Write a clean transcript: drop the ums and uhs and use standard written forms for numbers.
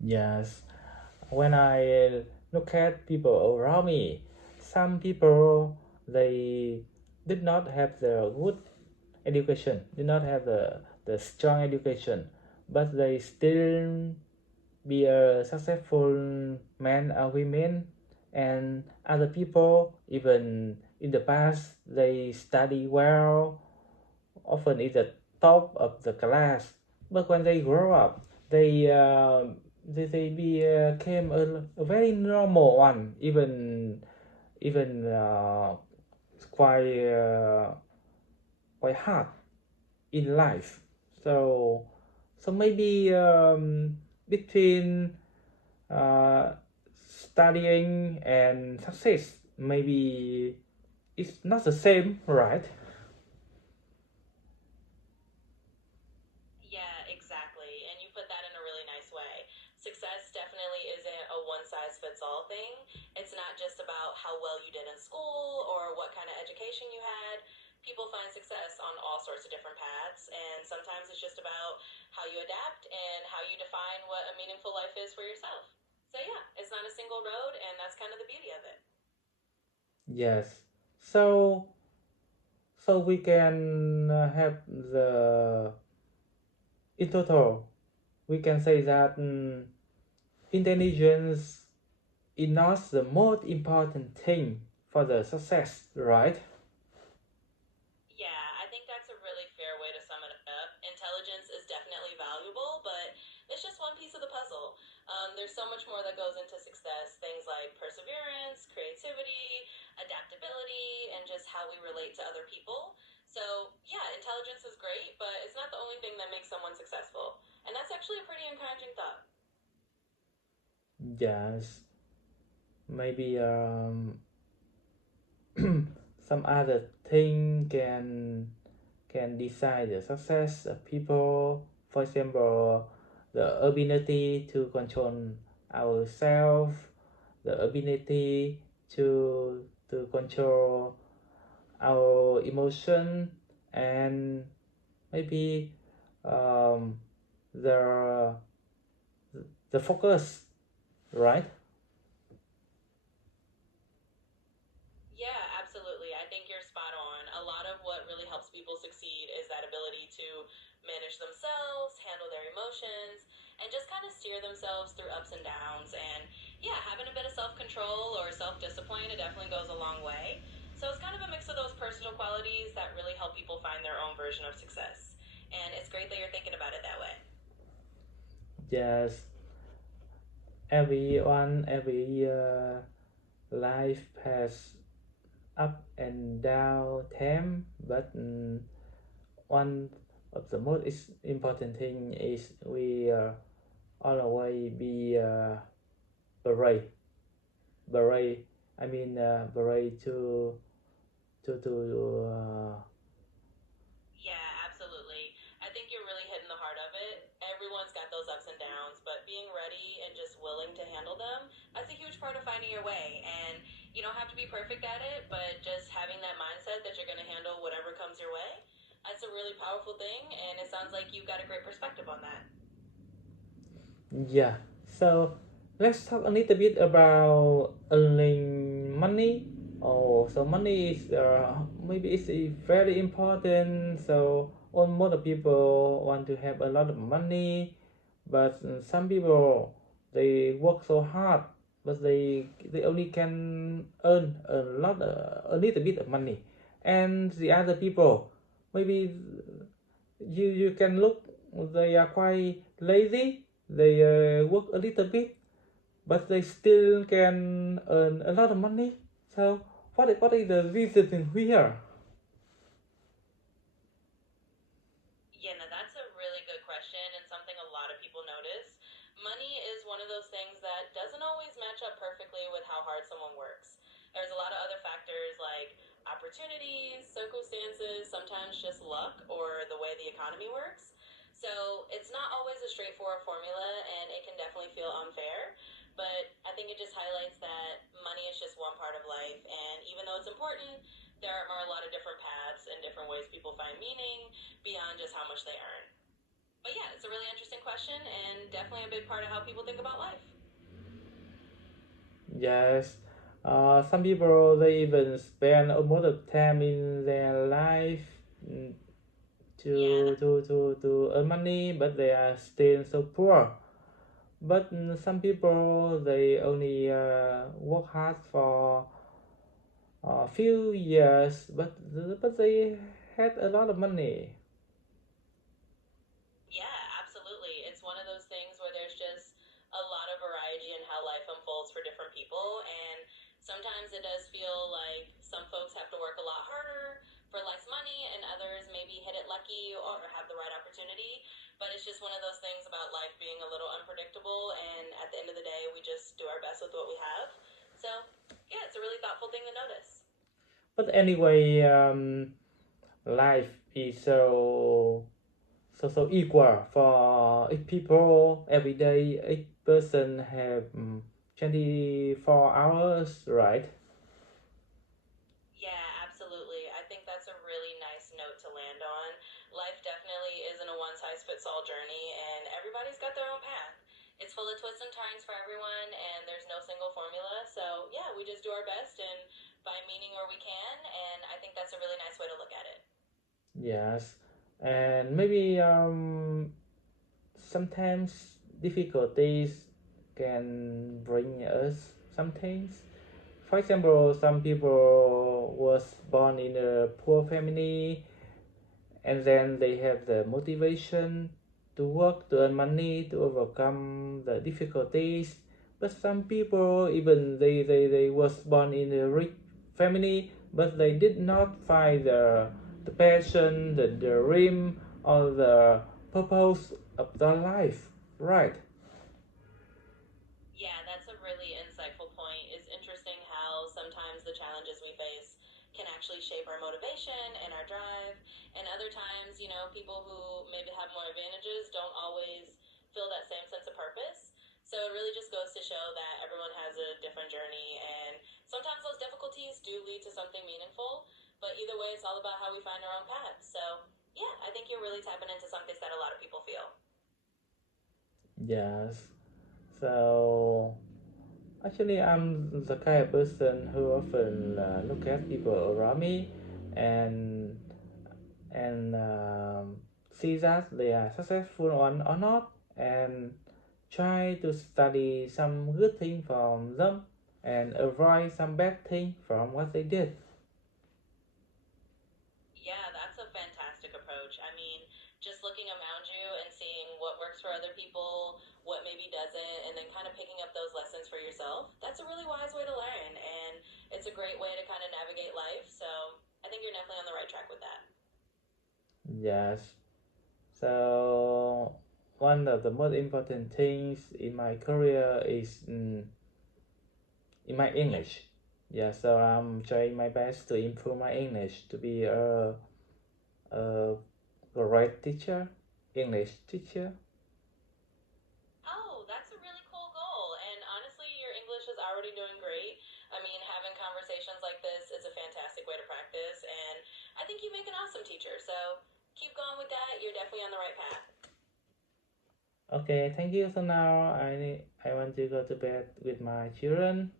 Yes, when I look at people around me, some people they did not have the good education, did not have the strong education, but they still be a successful man or women, and other people even in the past they study well, often is the top of the class, but when they grow up they became a very normal one, even quite quite hard in life. So maybe between uh, studying and success, maybe it's not the same, right? Yeah, exactly. And you put that in a really nice way. Success definitely isn't a one size fits all thing. It's not just about how well you did in school or what kind of education you had. People find success on all sorts of different paths, and sometimes it's just about how you adapt and how you define what a meaningful life is for yourself. So, yeah, it's not a single road, and that's kind of the beauty of it. Yes. So so we can have the in total we can say that intelligence is not the most important thing for the success, right? Yeah, I think that's a really fair way to sum it up. Intelligence is definitely valuable, but it's just one piece of the puzzle. There's so much more that goes into success. Things like perseverance, creativity, adaptability, and just how we relate to other people. So, yeah, intelligence is great, but it's not the only thing that makes someone successful. And that's actually a pretty encouraging thought. Yes, maybe some other thing can decide the success of people. For example, the ability to control ourselves, the ability to control our emotion, and maybe um, the the focus, right? Yeah, absolutely. I think you're spot on. A lot of what really helps people succeed is that ability to manage themselves, handle their emotions, and just kind of steer themselves through ups and downs. And yeah, having a bit of self control or self discipline, it definitely goes a long way. So it's kind of a mix of those personal qualities that really help people find their own version of success. And it's great that you're thinking about it that way. Yes, every life has up and down time, but one of the most important thing is we always be brave, brave. I mean, brave to Yeah, absolutely. I think you're really hitting the heart of it. Everyone's got those ups and downs, but being ready and just willing to handle them, that's a huge part of finding your way. And you don't have to be perfect at it, but just having that mindset that you're going to handle whatever comes your way, that's a really powerful thing. And it sounds like you've got a great perspective on that. yeah. So let's talk a little bit about earning money. Oh, so money is maybe it's very important. So almost the people want to have a lot of money, but some people they work so hard, but they only can earn a little bit of money, and the other people maybe you can look they are quite lazy. They work a little bit, but they still can earn a lot of money. So what is the reason here? Yeah, no, that's a really good question and something a lot of people notice. Money is one of those things that doesn't always match up perfectly with how hard someone works. There's a lot of other factors like opportunities, circumstances, sometimes just luck or the way the economy works. So it's not always a straightforward formula and it can definitely feel unfair. But I think it just highlights that money is just one part of life. And even though it's important, there are a lot of different paths and different ways people find meaning beyond just how much they earn. But yeah, it's a really interesting question and definitely a big part of how people think about life. Yes. Some people they even spend almost of time in their life mm, Yeah, to earn money, but they are still so poor. But some people they only work hard for a few years, but they had a lot of money. yeah, absolutely. It's one of those things where there's just a lot of variety in how life unfolds for different people. And sometimes it does feel like some folks have to work a lot harder for less money, and others maybe hit it lucky or have the right opportunity. But it's just one of those things about life being a little unpredictable. And at the end of the day, we just do our best with what we have. So, yeah, it's a really thoughtful thing to notice. But anyway, life is so equal for each people every day. Each person have 24 hours, right? Yeah, absolutely. I think that's a really nice note to land on. Life definitely isn't a one size fits all journey, and everybody's got their own path. It's full of twists and turns for everyone, and there's no single formula. So, yeah, we just do our best and find meaning where we can, and I think that's a really nice way to look at it. Yes, and maybe sometimes difficulties can bring us some things. For example, some people was born in a poor family and then they have the motivation to work to earn money to overcome the difficulties. But some people even they was born in a rich family but they did not find the passion, the dream or the purpose of their life, right? Yeah, that's a really insightful point. It's interesting how sometimes the challenges we face can actually shape our motivation and our drive. And other times, people who maybe have more advantages don't always feel that same sense of purpose. So it really just goes to show that everyone has a different journey. And sometimes those difficulties do lead to something meaningful. But either way, it's all about how we find our own path. So yeah, I think you're really tapping into something that a lot of people feel. Yes. So actually, I'm the kind of person who often look at people around me and and see that they are successful or not, and try to study some good thing from them and avoid some bad thing from what they did. Yeah, that's a fantastic approach. I mean, just looking around you and seeing what works for other people, what maybe doesn't, and then kind of picking up those lessons for yourself, that's a really wise way to learn. And it's a great way to kind of navigate life. So I think you're definitely on the right track with that. Yes. So one of the most important things in my career is in my Yeah. English. Yeah, so I'm trying my best to improve my English to be a great teacher, English teacher. Oh, that's a really cool goal. And honestly, your English is already doing great. I mean, having conversations like this is a fantastic way to practice. And I think you make an awesome teacher. So keep going with that. You're definitely on the right path. Okay, thank you. So now I want to go to bed with my children.